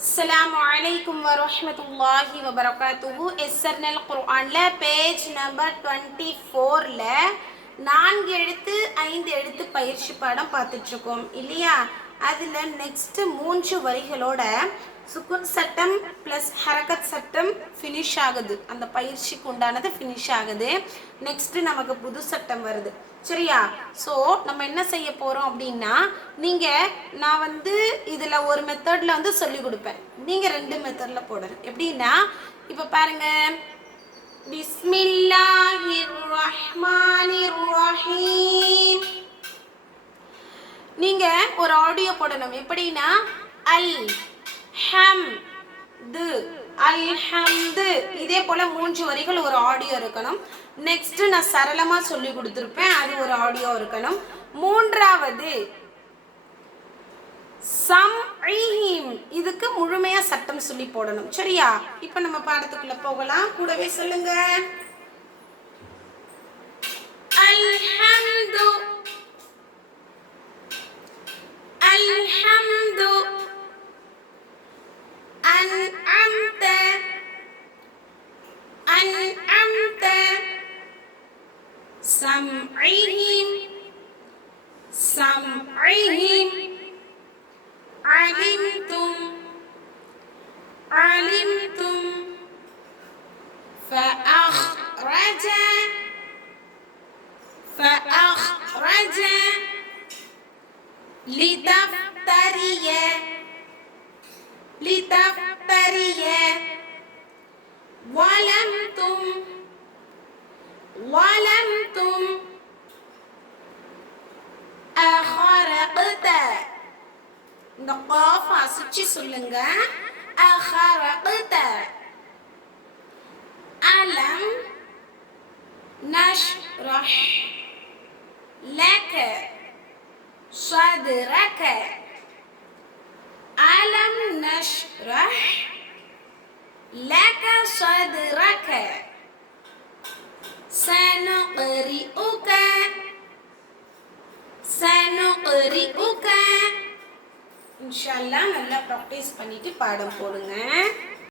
அஸ்ஸலாமு அலைக்கும் வரஹ்மத்துல்லாஹி வபரகாத்துஹு எஸ்எர்னல் குர்ஆனில் பேஜ் நம்பர் டுவெண்ட்டி ஃபோரில் நான்கு எழுத்து ஐந்து எழுத்து பயிற்சி பாடம் பார்த்துட்ருக்கோம் இல்லையா? அதில் நெக்ஸ்ட்டு மூன்று வரிகளோட சுக்குன் சட்டம் ப்ளஸ் ஹரக்கத் சட்டம் ஃபினிஷ் ஆகுது. அந்த பயிற்சிக்கு உண்டானது ஃபினிஷ் ஆகுது. நெக்ஸ்ட்டு நமக்கு புது சட்டம் வருது. சரியா? ஸோ நம்ம என்ன செய்ய போகிறோம் அப்படின்னா நீங்கள் நான் வந்து இதில் ஒரு மெத்தடில் வந்து சொல்லி கொடுப்பேன். நீங்கள் ரெண்டு மெத்தடில் போடணும். எப்படின்னா இப்போ பாருங்க. பிஸ்மில்லாஹிர் ரஹ்மானிர் ரஹீம். நீங்க ஒரு ஆடியோ போடணும். எப்படின்னா அல் ஹம் து அல்ஹம்து. இதே போல மூன்று வரிகள் ஒரு ஆடியோ இருக்கணும். நெக்ஸ்ட் நான் சரளமா சொல்லி கொடுத்துருப்பேன். அது ஒரு ஆடியோ இருக்கணும். மூன்றாவது சம் இதுக்கு முழுமையா சட்டம் சொல்லி போடணும். சரியா? இப்போ நம்ம பாடத்துக்குள்ள போகலாம். கூடவே சொல்லுங்க. الحمد أنعمت أنعمت سمعهم سمعهم علمتم علمتم تفتري ظلمتم ظلمتم. أخرقت. இந்த காஃப் அசைச்சு أخرقت. ألم نشرح لك صدرك؟ نشرح لك صدرك سنقرئك سنقرئك இன்ஷால்லா நல்லா ப்ராக்டிஸ் பண்ணிட்டு பாடம் போடுங்க